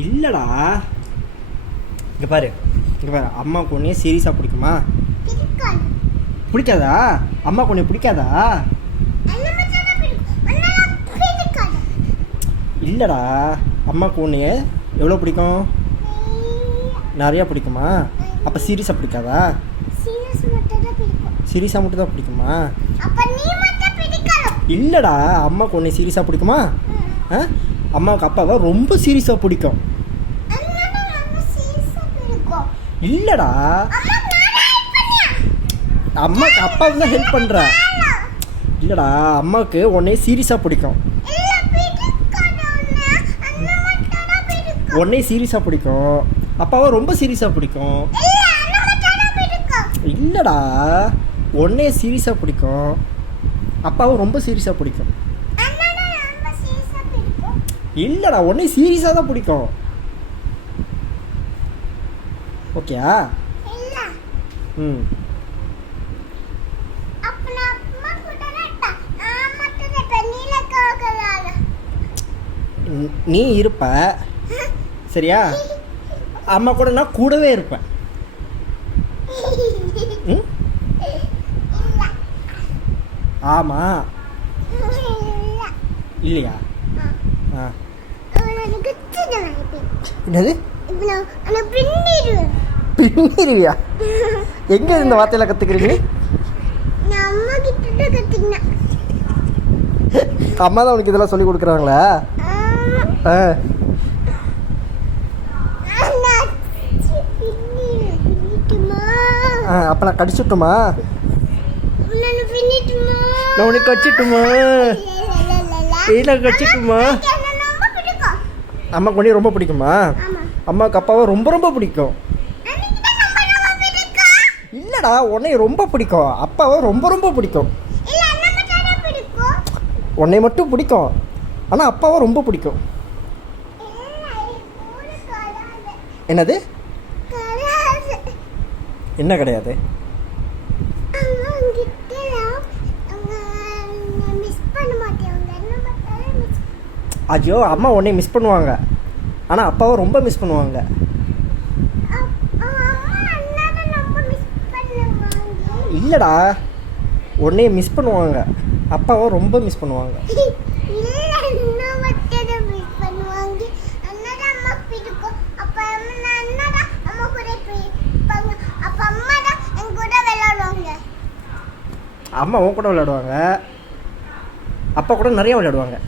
இல்லைடா, இங்கே பாரு, அம்மாவுக்கு ஒன்றே சீரியஸாக பிடிக்குமா? பிடிக்காதா? அம்மாவுக்கு ஒன்றே பிடிக்காதா? இல்லைடா, அம்மாவுக்கு ஒன்று எவ்வளோ பிடிக்கும்? நிறையா பிடிக்குமா? அப்போ சீரியஸாக பிடிக்காதா? சீரியஸாக மட்டும் தான் பிடிக்குமா? இல்லைடா, அம்மாவுக்கு ஒன்று சீரியஸாக பிடிக்குமா? அம்மாவுக்கு அப்பாவை ரொம்ப சீரியஸாக பிடிக்கும். இல்லைடா, அம்மாவுக்கு அப்பாவுக்கு தான் ஹெல்ப் பண்ணுற. இல்லைடா, அம்மாவுக்கு உன்னை சீரியஸாக பிடிக்கும். உன்னை சீரியஸாக பிடிக்கும், அப்பாவை ரொம்ப சீரியஸாக பிடிக்கும். இல்லைடா, உன்னை சீரியஸாக பிடிக்கும், அப்பாவை ரொம்ப சீரியஸாக பிடிக்கும். இல்லைடா, உன்னை சீரியஸாக தான் பிடிக்கும். ஓகேயா? ம். நீ இருப்ப சரியா? அம்மா கூட நான் கூடவே இருப்பேன். ம். ஆமா. இல்லையா? என்னது? பின்னிருவியா? எங்க இந்த வார்த்தையில கத்துக்கிறீங்க? அம்மா தான் உனக்கு இதெல்லாம் சொல்லி கொடுக்குறாங்களா? அப்ப நான் கடிச்சுட்டுமா? நான் உனக்கு கடிச்சிட்டுமா? இல்லை கடிச்சிட்டுமா? அம்மாக்கு உடனே ரொம்ப பிடிக்குமா? அம்மாவுக்கு அப்பாவை ரொம்ப ரொம்ப பிடிக்கும். இல்லைடா, உன்னை ரொம்ப பிடிக்கும், அப்பாவை ரொம்ப ரொம்ப பிடிக்கும். உன்னை மட்டும் பிடிக்கும், ஆனால் அப்பாவை ரொம்ப பிடிக்கும். என்னது? என்ன கிடையாது? ஐயோ, அம்மா உன்னை மிஸ் பண்ணுவாங்க, ஆனால் அப்பாவை ரொம்ப மிஸ் பண்ணுவாங்க. இல்லைடா, உன்னைய மிஸ் பண்ணுவாங்க, அப்பாவை ரொம்ப மிஸ் பண்ணுவாங்க. அம்மா உன் கூட விளையாடுவாங்க, அப்பா கூட நிறைய விளையாடுவாங்க.